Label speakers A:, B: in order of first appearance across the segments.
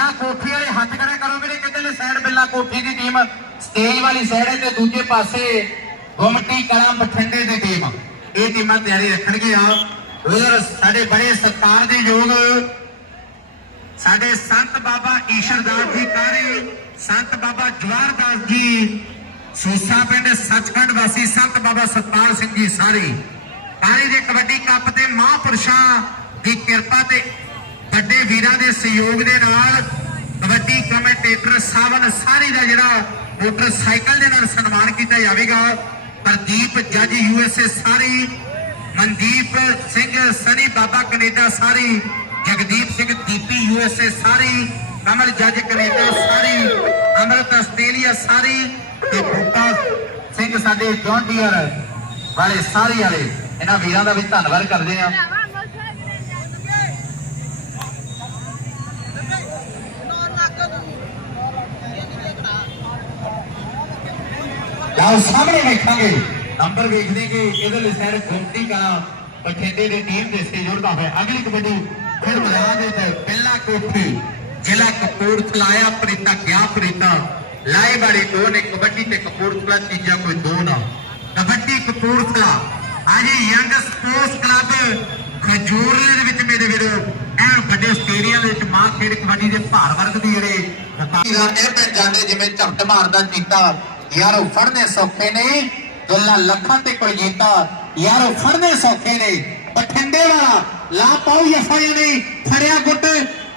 A: ਬਿੱਲਾ ਕੋਠੀ ਵਾਲੇ ਹੱਥ ਖੜੇ ਕਰੋ ਵੀਰੇ ਕਿੱਧਰਲੇ ਸਾਈਡ ਬਿੱਲਾ ਕੋਠੀ ਦੀ ਟੀਮ ਸਟੇਜ ਵਾਲੀ ਸਾਈਡ ਹੈ ਤੇ ਦੂਜੇ ਪਾਸੇ ਗੁਮਟੀ, ਕਲਾਂ, ਬਠਿੰਡੇ ਦੀ ਟੀਮ। ਇਹ ਟੀਮਾਂ ਤਿਆਰੀ ਰੱਖਣਗੀਆਂ ਉਧਰ ਸਾਡੇ ਬੜੇ ਸਤਿਕਾਰ ਦੇ ਯੋਗ ਸਾਡੇ ਸੰਤ ਬਾਬਾ ਈਸ਼ਰਦਾਸ ਜੀ ਕਾਰੇ, ਸੰਤ ਬਾਬਾ ਜਵਾਰਦਾਸ ਜੀ, ਸੂਸਾ ਪਿੰਡ ਸੱਚਖੰਡ ਵਾਸੀ, ਸੰਤ ਬਾਬਾ ਸਤਪਾਲ ਸਿੰਘ ਜੀ ਸਾਰੇ। ਕਾਰੇ ਦੇ ਕਬੱਡੀ ਕੱਪ ਤੇ ਮਹਾਂਪੁਰਸ਼ਾਂ ਦੀ ਕਿਰਪਾ ਤੇ ਵੀਰਾਂ ਦੇ ਸਹਿਯੋਗ ਦੇ ਨਾਲ ਕਬੱਡੀ ਕਮੈਂਟੇਟਰ ਸਾਵਨ ਸਾਰੀ ਦਾ ਜਿਹੜਾ ਮੋਟਰਸਾਈਕਲ ਦੇ ਨਾਲ ਸਨਮਾਨ ਕੀਤਾ ਜਾਵੇਗਾ। ਪ੍ਰਦੀਪ, ਜੱਜ ਯੂਐਸਏ ਸਾਰੀ, ਮਨਦੀਪ ਸਿੰਘ, ਸਨੀ ਬਾਬਾ ਕੈਨੇਡਾ ਸਾਰੀ, ਜਗਦੀਪ ਸਿੰਘ, ਦੀਪੀ ਯੂਐਸਏ ਸਾਰੀ, ਕਮਲ, ਜੱਜ ਕੈਨੇਡਾ ਸਾਰੀ, ਅਮਰਤ ਆਸਟ੍ਰੇਲੀਆ ਸਾਰੀ ਤੇ ਬੂਟਾ ਸਿੰਘ ਸਾਡੇ ਜੌਨ ਵਾਲੇ ਸਾਰੀ ਵਾਲੇ, ਇਹਨਾਂ ਵੀਰਾਂ ਦਾ ਵੀ ਧੰਨਵਾਦ ਕਰਦੇ ਆ ਲਓ ਸਾਹਮਣੇ ਵੇਖਾਂਗੇ। ਨੰਬਰ ਵੇਖਦੇ ਕਿ ਇਹਦੇ ਸਾਈਡ ਗੁੰਮਟੀ ਕਲਾ ਬਠਿੰਡੇ ਦੀ ਟੀਮ ਦੇ ਸਹਿਯੋਗ ਹੋਇਆ ਅਗਲੀ ਕਬੱਡੀ ਫਿਰ ਮੈਦਾਨ ਦੇ ਵਿੱਚ ਪਹਿਲਾ ਕੋਠੀ, ਜ਼ਿਲ੍ਹਾ ਕਪੂਰਥਲਾ ਆ, ਪ੍ਰੀਤਾ ਗਿਆ ਪ੍ਰੀਤਾ। ਲਾਏ ਵਾਲੀ ਦੋ ਨੇ, ਕਬੱਡੀ ਤੇ ਕਪੂਰਥਲਾ, ਤੀਜਾ ਕੋਈ ਦੋ ਨਾ। ਕਬੱਡੀ ਕਪੂਰਥਲਾ ਅੱਜ ਯੰਗ ਸਪੋਰਟਸ ਕਲੱਬ ਖਜੂਰਲੇ ਦੇ ਵਿੱਚ ਮੇਰੇ ਵੀਰੋ, ਐਨ ਵੱਡੇ ਸਟੇਡੀਅਮ ਵਿੱਚ ਮਾਂ ਖੇਡ ਕਬੱਡੀ ਦੇ ਭਾਰ ਵਰਗ ਦੀ ਜਿਹੜੇ। ਇਹ ਜਾਂਦੇ ਜਿਵੇਂ ਝਪਟ ਮਾਰਦਾ ਚੀਤਾ। ਯਾਰੋ ਫੜਨੇ ਸੌਖੇ ਨੇ, ਗੱਲਾਂ ਲੱਖਾਂ ਤੇ ਕੋਈ ਯਾਰੋ ਫੜਨੇ ਸੌਖੇ ਨੇ, ਬਠਿੰਡੇ ਵਾਲਾ ਲਾ ਪਾਉ ਯਫਾਇਆ ਨੇ, ਫੜਿਆ ਗੁੱਟ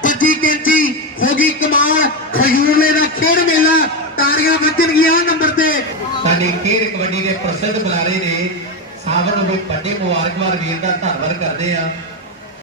A: ਭੱਜੀ ਕੈਂਚੀ, ਹੋ ਗਈ ਕਮਾਲ, ਖਜੂਰਲੇ ਦਾ ਖੇਡ ਮੇਲਾ, ਤਾੜੀਆਂ ਵੱਜਣਗੀਆਂ ਨੰਬਰ ਤੇ। ਸਾਡੀ ਖੇਡ ਕਬੱਡੀ ਦੇ ਪ੍ਰਸਿੱਧ ਬੁਲਾਰੇ ਨੇ ਸਾਵਰ ਨੂੰ ਵੱਡੇ ਮੁਬਾਰਕਬਾਦ ਵੀਰ ਦਾ ਧੰਨਵਾਦ ਕਰਦੇ ਆ।